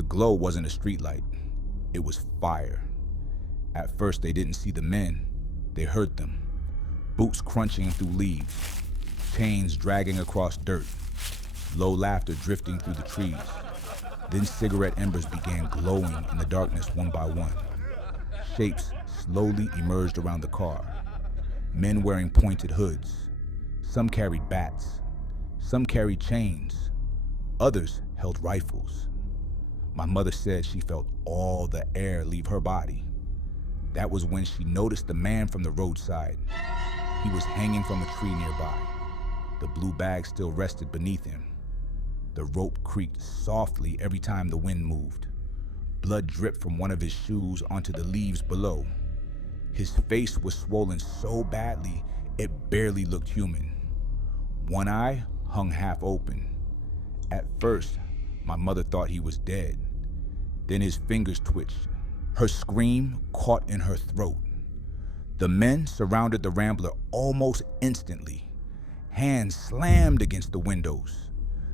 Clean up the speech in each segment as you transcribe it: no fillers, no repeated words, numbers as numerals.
The glow wasn't a streetlight. It was fire. At first, they didn't see the men. They heard them. Boots crunching through leaves, chains dragging across dirt, low laughter drifting through the trees. Then cigarette embers began glowing in the darkness one by one. Shapes slowly emerged around the car. Men wearing pointed hoods. Some carried bats. Some carried chains. Others held rifles. My mother said she felt all the air leave her body. That was when she noticed the man from the roadside. He was hanging from a tree nearby. The blue bag still rested beneath him. The rope creaked softly every time the wind moved. Blood dripped from one of his shoes onto the leaves below. His face was swollen so badly it barely looked human. One eye hung half open. At first, my mother thought he was dead. Then his fingers twitched. Her scream caught in her throat. The men surrounded the Rambler almost instantly. Hands slammed against the windows.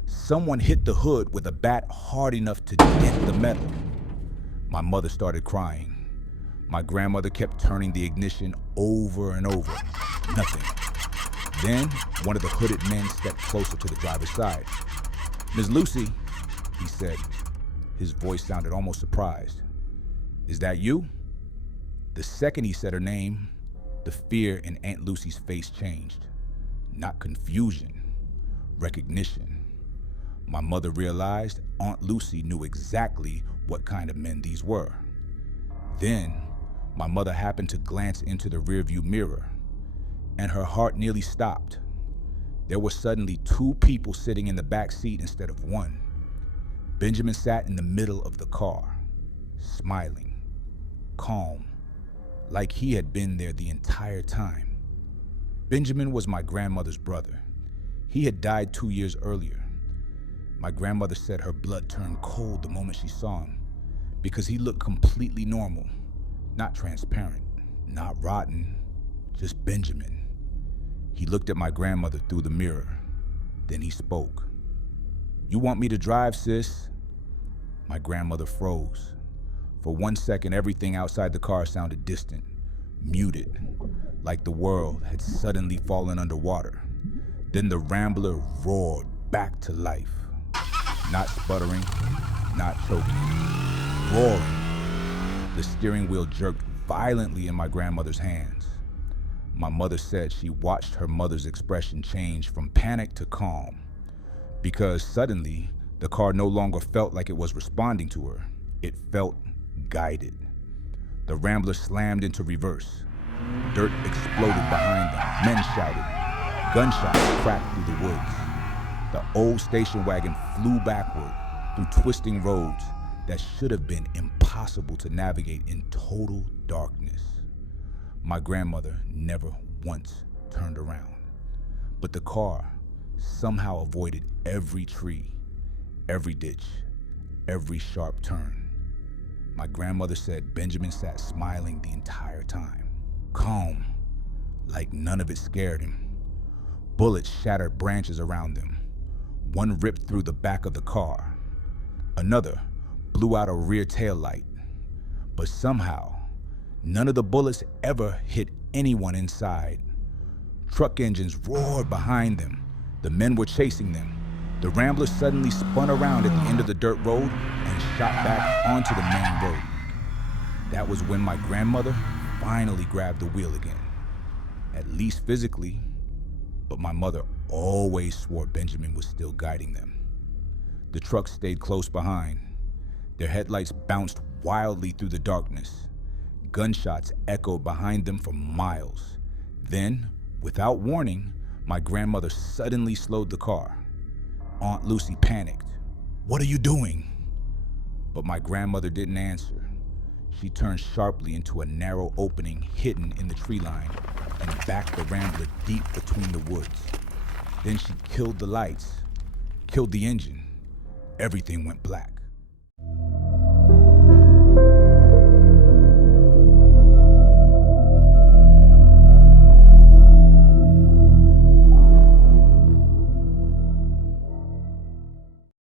Someone hit the hood with a bat hard enough to dent the metal. My mother started crying. My grandmother kept turning the ignition over and over. Nothing. Then one of the hooded men stepped closer to the driver's side. "Miss Lucy," he said. His voice sounded almost surprised. "Is that you?" The second he said her name, the fear in Aunt Lucy's face changed. Not confusion, recognition. My mother realized Aunt Lucy knew exactly what kind of men these were. Then, my mother happened to glance into the rearview mirror, and her heart nearly stopped. There were suddenly two people sitting in the back seat instead of one. Benjamin sat in the middle of the car, smiling, calm, like he had been there the entire time. Benjamin was my grandmother's brother. He had died 2 years earlier. My grandmother said her blood turned cold the moment she saw him, because he looked completely normal, not transparent, not rotten, just Benjamin. He looked at my grandmother through the mirror. Then he spoke. "You want me to drive, sis?" My grandmother froze. For 1 second, everything outside the car sounded distant, muted, like the world had suddenly fallen underwater. Then the Rambler roared back to life. Not sputtering, not choking, roaring. The steering wheel jerked violently in my grandmother's hands. My mother said she watched her mother's expression change from panic to calm, because suddenly the car no longer felt like it was responding to her. It felt guided. The Rambler slammed into reverse. Dirt exploded behind them. Men shouted. Gunshots cracked through the woods. The old station wagon flew backward through twisting roads that should have been impossible to navigate in total darkness. My grandmother never once turned around, but the car somehow avoided every tree, every ditch, every sharp turn. My grandmother said Benjamin sat smiling the entire time, calm, like none of it scared him. Bullets shattered branches around them. One ripped through the back of the car. Another blew out a rear tail light. But somehow, none of the bullets ever hit anyone inside. Truck engines roared behind them. The men were chasing them. The Rambler suddenly spun around at the end of the dirt road and shot back onto the main road. That was when my grandmother finally grabbed the wheel again, at least physically, but my mother always swore Benjamin was still guiding them. The truck stayed close behind. Their headlights bounced wildly through the darkness. Gunshots echoed behind them for miles. Then, without warning, my grandmother suddenly slowed the car. Aunt Lucy panicked. "What are you doing?" But my grandmother didn't answer. She turned sharply into a narrow opening hidden in the tree line and backed the Rambler deep between the woods. Then she killed the lights, killed the engine. Everything went black.